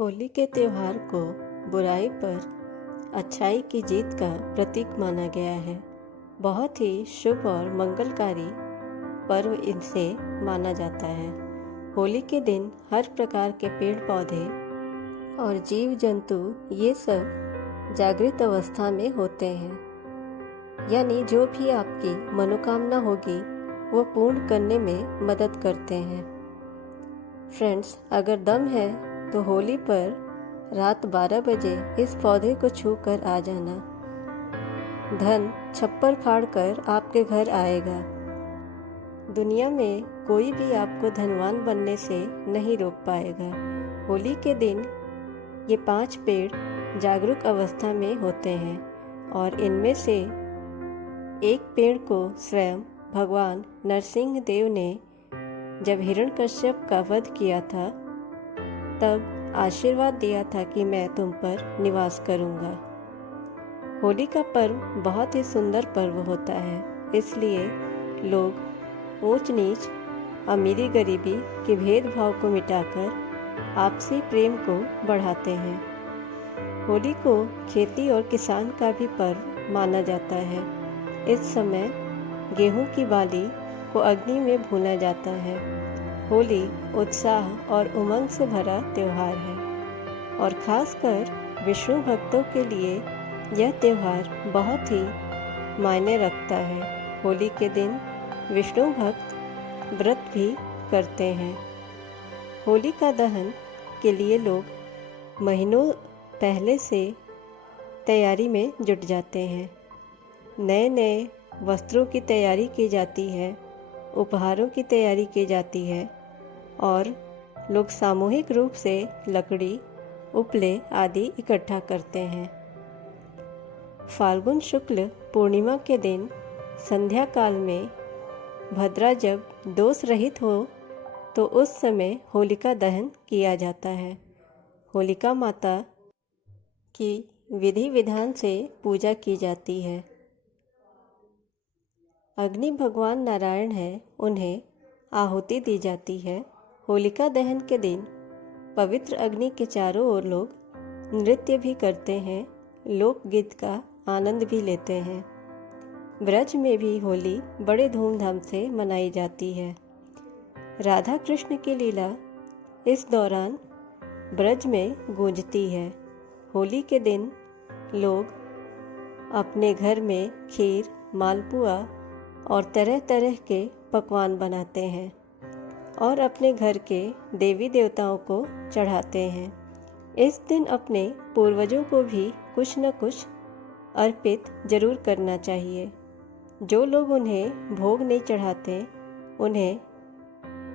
होली के त्योहार को बुराई पर अच्छाई की जीत का प्रतीक माना गया है। बहुत ही शुभ और मंगलकारी पर्व इनसे माना जाता है। होली के दिन हर प्रकार के पेड़ पौधे और जीव जंतु ये सब जागृत अवस्था में होते हैं, यानी जो भी आपकी मनोकामना होगी वो पूर्ण करने में मदद करते हैं। फ्रेंड्स, अगर दम है तो होली पर रात 12 बजे इस पौधे को छू कर आ जाना। धन छप्पर फाड़ कर आपके घर आएगा। दुनिया में कोई भी आपको धनवान बनने से नहीं रोक पाएगा। होली के दिन ये 5 पेड़ जागरूक अवस्था में होते हैं और इनमें से एक पेड़ को स्वयं भगवान नरसिंह देव ने जब हिरण्यकश्यप का वध किया था तब आशीर्वाद दिया था कि मैं तुम पर निवास करूंगा। होली का पर्व बहुत ही सुंदर पर्व होता है, इसलिए लोग ऊंच नीच, अमीरी गरीबी के भेदभाव को मिटाकर आपसी प्रेम को बढ़ाते हैं। होली को खेती और किसान का भी पर्व माना जाता है। इस समय गेहूं की बाली को अग्नि में भूना जाता है। होली उत्साह और उमंग से भरा त्यौहार है और खासकर विष्णु भक्तों के लिए यह त्यौहार बहुत ही मायने रखता है। होली के दिन विष्णु भक्त व्रत भी करते हैं। होलिका दहन के लिए लोग महीनों पहले से तैयारी में जुट जाते हैं। नए नए वस्त्रों की तैयारी की जाती है, उपहारों की तैयारी की जाती है और लोग सामूहिक रूप से लकड़ी, उपले आदि इकट्ठा करते हैं। फाल्गुन शुक्ल पूर्णिमा के दिन संध्या काल में भद्रा जब दोष रहित हो तो उस समय होलिका दहन किया जाता है। होलिका माता की विधि विधान से पूजा की जाती है। अग्नि भगवान नारायण है, उन्हें आहुति दी जाती है। होलिका दहन के दिन पवित्र अग्नि के चारों ओर लोग नृत्य भी करते हैं, लोकगीत का आनंद भी लेते हैं। ब्रज में भी होली बड़े धूमधाम से मनाई जाती है। राधा कृष्ण की लीला इस दौरान ब्रज में गूंजती है। होली के दिन लोग अपने घर में खीर, मालपुआ और तरह तरह के पकवान बनाते हैं और अपने घर के देवी देवताओं को चढ़ाते हैं। इस दिन अपने पूर्वजों को भी कुछ न कुछ अर्पित जरूर करना चाहिए। जो लोग उन्हें भोग नहीं चढ़ाते उन्हें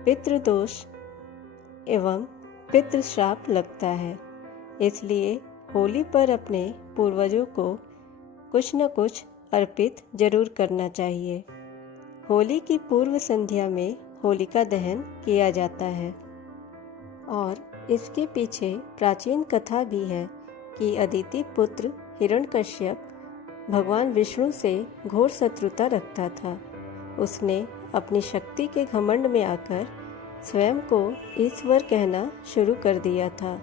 पितृदोष एवं पितृश्राप लगता है। इसलिए होली पर अपने पूर्वजों को कुछ न कुछ अर्पित जरूर करना चाहिए। होली की पूर्व संध्या में होलिका दहन किया जाता है और इसके पीछे प्राचीन कथा भी है कि अदिति पुत्र हिरण्यकश्यप भगवान विष्णु से घोर शत्रुता रखता था। उसने अपनी शक्ति के घमंड में आकर स्वयं को ईश्वर कहना शुरू कर दिया था।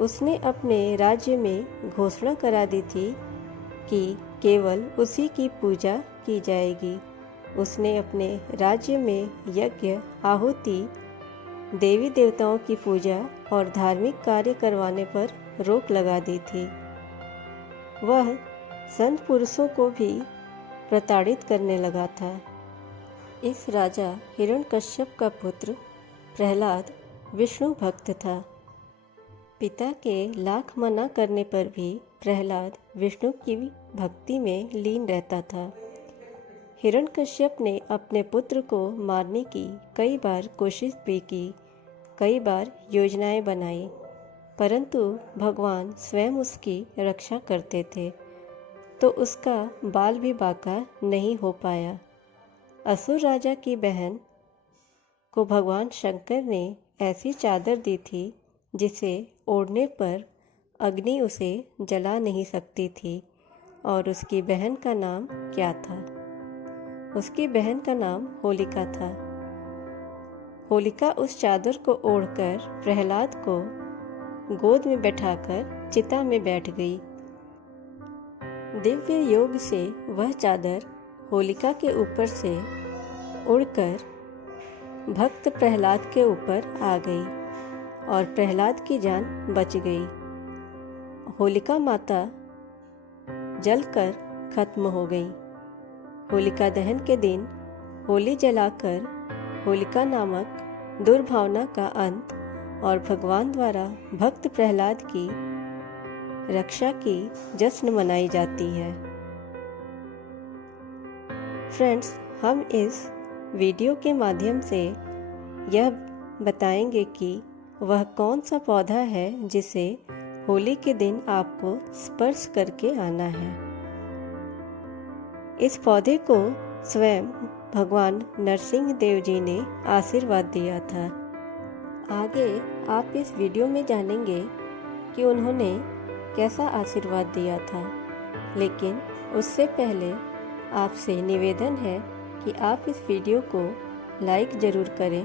उसने अपने राज्य में घोषणा करा दी थी कि केवल उसी की पूजा की जाएगी। उसने अपने राज्य में यज्ञ, आहुति, देवी देवताओं की पूजा और धार्मिक कार्य करवाने पर रोक लगा दी थी। वह संत पुरुषों को भी प्रताड़ित करने लगा था। इस राजा हिरण्यकश्यप का पुत्र प्रहलाद विष्णु भक्त था। पिता के लाख मना करने पर भी प्रहलाद विष्णु की भक्ति में लीन रहता था। हिरण्यकश्यप ने अपने पुत्र को मारने की कई बार कोशिश भी की, कई बार योजनाएं बनाई, परंतु भगवान स्वयं उसकी रक्षा करते थे तो उसका बाल भी बांका नहीं हो पाया। असुर राजा की बहन को भगवान शंकर ने ऐसी चादर दी थी जिसे ओढ़ने पर अग्नि उसे जला नहीं सकती थी और उसकी बहन का नाम क्या था? उसकी बहन का नाम होलिका था। होलिका उस चादर को ओढ़कर प्रहलाद को गोद में बैठाकर चिता में बैठ गई। दिव्य योग से वह चादर होलिका के ऊपर से उड़कर भक्त प्रहलाद के ऊपर आ गई और प्रहलाद की जान बच गई। होलिका माता जलकर खत्म हो गई। होलिका दहन के दिन होली जलाकर होलिका नामक दुर्भावना का अंत और भगवान द्वारा भक्त प्रहलाद की रक्षा की जश्न मनाई जाती है। फ्रेंड्स, हम इस वीडियो के माध्यम से यह बताएंगे कि वह कौन सा पौधा है जिसे होली के दिन आपको स्पर्श करके आना है। इस पौधे को स्वयं भगवान नरसिंह देव जी ने आशीर्वाद दिया था। आगे आप इस वीडियो में जानेंगे कि उन्होंने कैसा आशीर्वाद दिया था, लेकिन उससे पहले आपसे निवेदन है कि आप इस वीडियो को लाइक ज़रूर करें,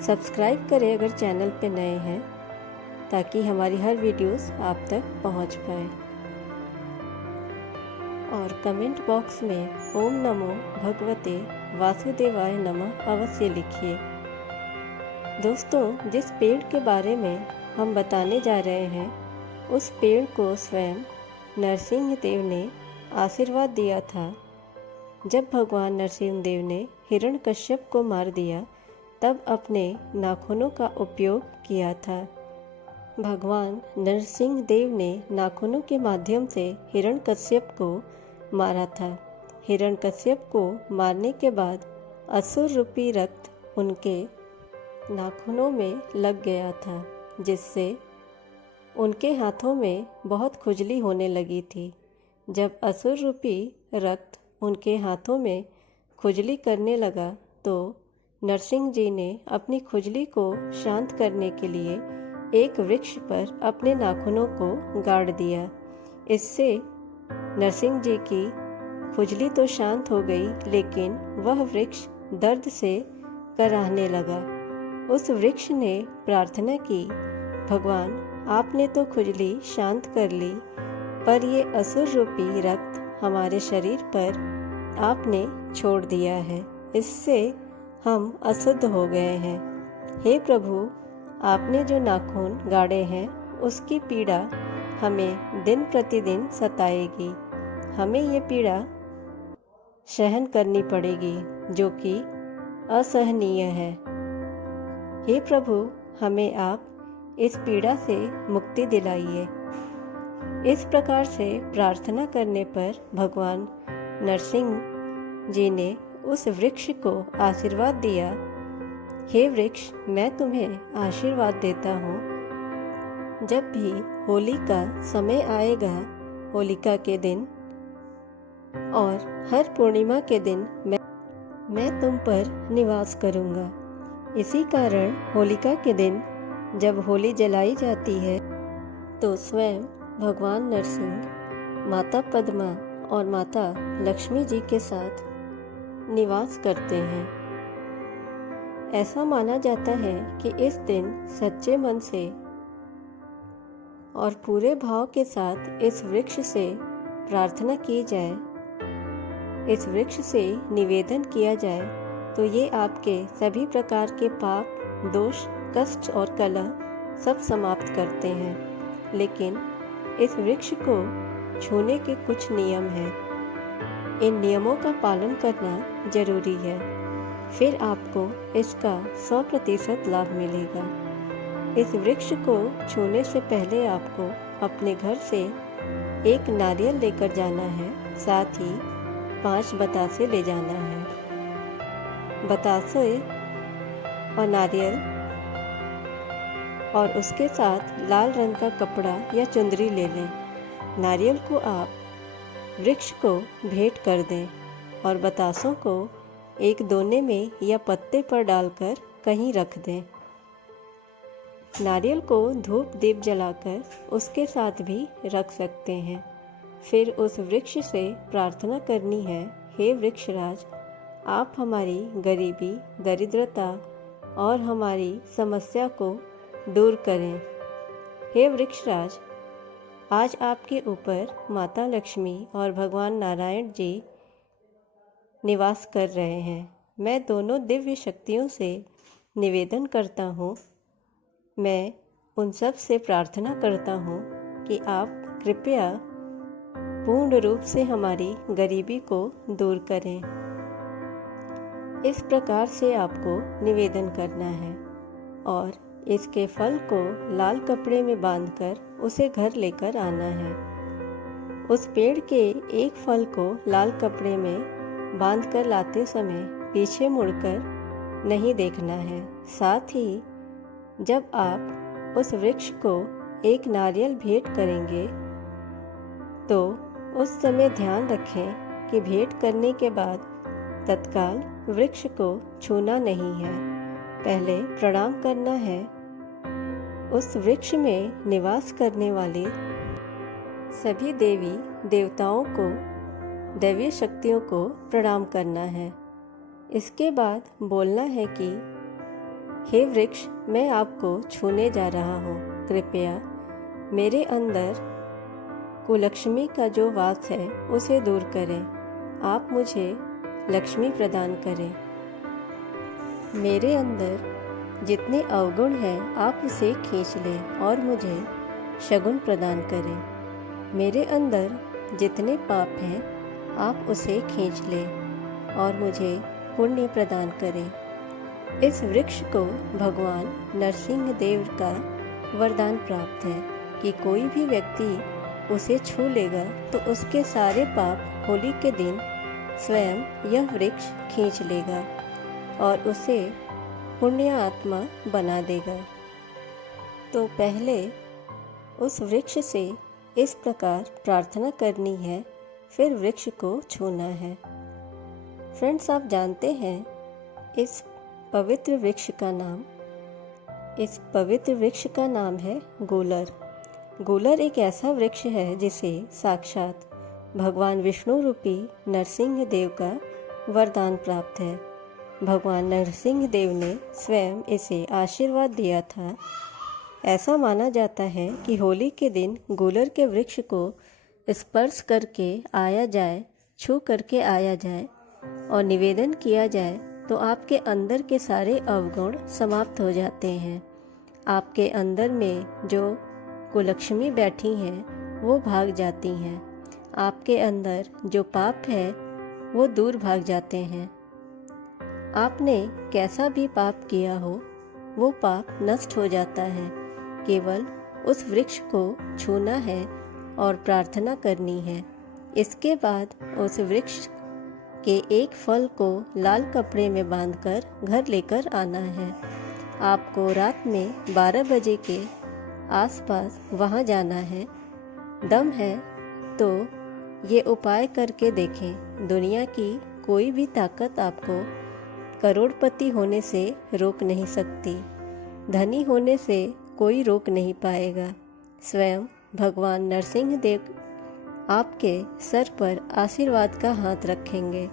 सब्सक्राइब करें अगर चैनल पे नए हैं, ताकि हमारी हर वीडियोस आप तक पहुंच पाए, और कमेंट बॉक्स में ओम नमो भगवते वासुदेवाय नमः अवश्य लिखिए। दोस्तों, जिस पेड़ के बारे में हम बताने जा रहे हैं, उस पेड़ को स्वयं नरसिंह देव ने आशीर्वाद दिया था। जब भगवान नरसिंह देव ने हिरण्यकश्यप को मार दिया, तब अपने नाखूनों का उपयोग किया था। भगवान नरसिंह देव ने नाखूनों के माध्यम से हिरण्यकश्यप को मारा था। हिरण्यकश्यप को मारने के बाद असुर रूपी रक्त उनके नाखूनों में लग गया था, जिससे उनके हाथों में बहुत खुजली होने लगी थी। जब असुर रूपी रक्त उनके हाथों में खुजली करने लगा, तो नरसिंह जी ने अपनी खुजली को शांत करने के लिए एक वृक्ष पर अपने नाखूनों को गाड़ दिया। इससे नरसिंह जी की खुजली तो शांत हो गई, लेकिन वह वृक्ष दर्द से कराहने लगा। उस वृक्ष ने प्रार्थना की, भगवान, आपने तो खुजली शांत कर ली, पर ये असुर रूपी रक्त हमारे शरीर पर आपने छोड़ दिया है, इससे हम अशुद्ध हो गए हैं। हे प्रभु, आपने जो नाखून गाड़े हैं उसकी पीड़ा हमें दिन प्रतिदिन सताएगी। हमें ये पीड़ा सहन करनी पड़ेगी, जो कि असहनीय है। हे प्रभु, हमें आप इस पीड़ा से मुक्ति दिलाइए। इस प्रकार से प्रार्थना करने पर भगवान नरसिंह जी ने उस वृक्ष को आशीर्वाद दिया, हे वृक्ष, मैं तुम्हें आशीर्वाद देता हूँ, जब भी होली का समय आएगा, होलिका के दिन और हर पूर्णिमा के दिन मैं तुम पर निवास करूँगा। इसी कारण होलिका के दिन जब होली जलाई जाती है, तो स्वयं भगवान नरसिंह माता पद्मा और माता लक्ष्मी जी के साथ निवास करते हैं। ऐसा माना जाता है कि इस दिन सच्चे मन से और पूरे भाव के साथ इस वृक्ष से प्रार्थना की जाए, इस वृक्ष से निवेदन किया जाए, तो ये आपके सभी प्रकार के पाप, दोष, कष्ट और कलह सब समाप्त करते हैं। लेकिन इस वृक्ष को छूने के कुछ नियम हैं। इन नियमों का पालन करना जरूरी है, फिर आपको इसका 100% लाभ मिलेगा। इस वृक्ष को छूने से पहले आपको अपने घर से एक नारियल लेकर जाना है, साथ ही 5 बतासे ले जाना है। बतासे और नारियल और उसके साथ लाल रंग का कपड़ा या चुंदरी ले लें। नारियल को आप वृक्ष को भेंट कर दें और बतासों को एक दोने में या पत्ते पर डालकर कहीं रख दें। नारियल को धूप दीप जलाकर उसके साथ भी रख सकते हैं। फिर उस वृक्ष से प्रार्थना करनी है, हे वृक्षराज, आप हमारी गरीबी, दरिद्रता और हमारी समस्या को दूर करें। हे वृक्षराज, आज आपके ऊपर माता लक्ष्मी और भगवान नारायण जी निवास कर रहे हैं। मैं दोनों दिव्य शक्तियों से निवेदन करता हूँ, मैं उन सब से प्रार्थना करता हूँ कि आप कृपया पूर्ण रूप से हमारी गरीबी को दूर करें। इस प्रकार से आपको निवेदन करना है और इसके फल को लाल कपड़े में बांधकर उसे घर लेकर आना है। उस पेड़ के एक फल को लाल कपड़े में बांधकर लाते समय पीछे मुड़कर नहीं देखना है। साथ ही जब आप उस वृक्ष को एक नारियल भेंट करेंगे तो उस समय ध्यान रखें कि भेंट करने के बाद तत्काल वृक्ष को छूना नहीं है। पहले प्रणाम करना है। उस वृक्ष में निवास करने वाले सभी देवी देवताओं को, दैवीय शक्तियों को प्रणाम करना है। इसके बाद बोलना है कि हे वृक्ष, मैं आपको छूने जा रहा हूँ। कृपया मेरे अंदर कुलक्ष्मी का जो वास है उसे दूर करें। आप मुझे लक्ष्मी प्रदान करें। मेरे अंदर जितने अवगुण हैं आप उसे खींच लें और मुझे शगुन प्रदान करें। मेरे अंदर जितने पाप हैं आप उसे खींच लें और मुझे पुण्य प्रदान करें। इस वृक्ष को भगवान नरसिंह देव का वरदान प्राप्त है कि कोई भी व्यक्ति उसे छू लेगा तो उसके सारे पाप होली के दिन स्वयं यह वृक्ष खींच लेगा और उसे पुण्य आत्मा बना देगा। तो पहले उस वृक्ष से इस प्रकार प्रार्थना करनी है, फिर वृक्ष को छूना है। फ्रेंड्स, आप जानते हैं इस पवित्र वृक्ष का नाम है गूलर। गूलर एक ऐसा वृक्ष है जिसे साक्षात भगवान विष्णु रूपी नरसिंह देव का वरदान प्राप्त है। भगवान नरसिंह देव ने स्वयं इसे आशीर्वाद दिया था। ऐसा माना जाता है कि होली के दिन गूलर के वृक्ष को स्पर्श करके आया जाए, छू करके आया जाए और निवेदन किया जाए तो आपके अंदर के सारे अवगुण समाप्त हो जाते हैं। आपके अंदर में जो कुलक्ष्मी बैठी हैं वो भाग जाती हैं। आपके अंदर जो पाप है वो दूर भाग जाते हैं। आपने कैसा भी पाप किया हो वो पाप नष्ट हो जाता है। केवल उस वृक्ष को छूना है और प्रार्थना करनी है। इसके बाद उस वृक्ष के एक फल को लाल कपड़े में बांधकर घर लेकर आना है। आपको रात में 12 बजे के आसपास वहाँ जाना है। दम है तो ये उपाय करके देखें। दुनिया की कोई भी ताकत आपको करोड़पति होने से रोक नहीं सकती। धनी होने से कोई रोक नहीं पाएगा। स्वयं भगवान नरसिंह देव आपके सर पर आशीर्वाद का हाथ रखेंगे।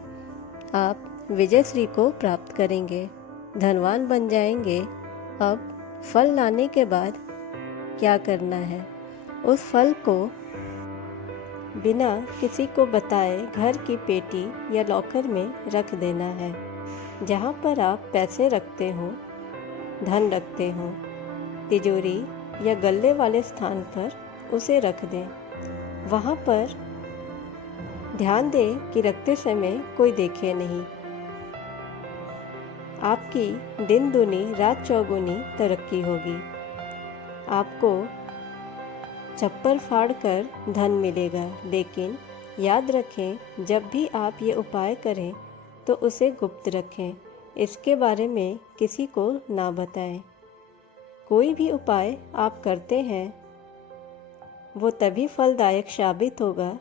आप विजयश्री को प्राप्त करेंगे, धनवान बन जाएंगे। अब फल लाने के बाद क्या करना है? उस फल को बिना किसी को बताए घर की पेटी या लॉकर में रख देना है। जहाँ पर आप पैसे रखते हो, धन रखते हो, तिजोरी या गल्ले वाले स्थान पर उसे रख दें। वहाँ पर ध्यान दें कि रखते समय कोई देखे नहीं। आपकी दिन दूनी रात चौगुनी तरक्की होगी। आपको चप्पल फाड़ कर धन मिलेगा। लेकिन याद रखें, जब भी आप ये उपाय करें तो उसे गुप्त रखें। इसके बारे में किसी को ना बताएं। कोई भी उपाय आप करते हैं वो तभी फलदायक साबित होगा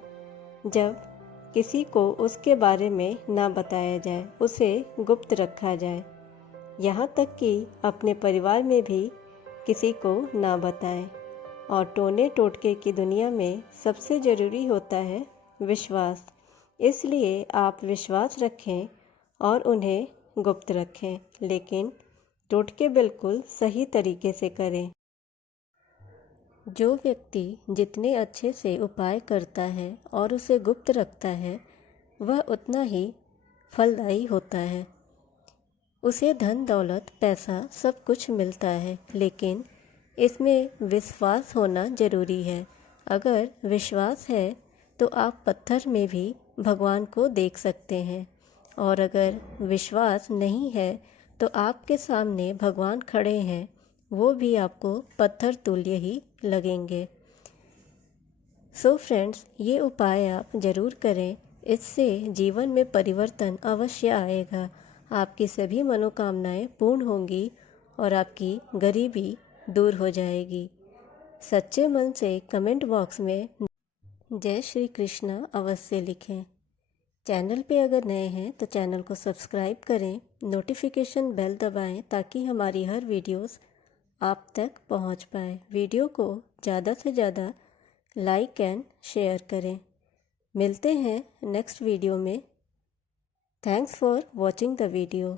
जब किसी को उसके बारे में ना बताया जाए, उसे गुप्त रखा जाए। यहाँ तक कि अपने परिवार में भी किसी को ना बताएं। और टोने टोटके की दुनिया में सबसे ज़रूरी होता है विश्वास। इसलिए आप विश्वास रखें और उन्हें गुप्त रखें, लेकिन टोटके बिल्कुल सही तरीके से करें। जो व्यक्ति जितने अच्छे से उपाय करता है और उसे गुप्त रखता है वह उतना ही फलदायी होता है। उसे धन दौलत पैसा सब कुछ मिलता है, लेकिन इसमें विश्वास होना ज़रूरी है। अगर विश्वास है तो आप पत्थर में भी भगवान को देख सकते हैं, और अगर विश्वास नहीं है तो आपके सामने भगवान खड़े हैं, वो भी आपको पत्थर तुल्य ही लगेंगे। सो फ्रेंड्स, ये उपाय आप ज़रूर करें, इससे जीवन में परिवर्तन अवश्य आएगा। आपकी सभी मनोकामनाएं पूर्ण होंगी और आपकी गरीबी दूर हो जाएगी। सच्चे मन से कमेंट बॉक्स में जय श्री कृष्णा अवश्य लिखें। चैनल पे अगर नए हैं तो चैनल को सब्सक्राइब करें, नोटिफिकेशन बेल दबाएं ताकि हमारी हर वीडियोस आप तक पहुंच पाए। वीडियो को ज़्यादा से ज़्यादा लाइक एंड शेयर करें। मिलते हैं नेक्स्ट वीडियो में। Thanks for watching the video.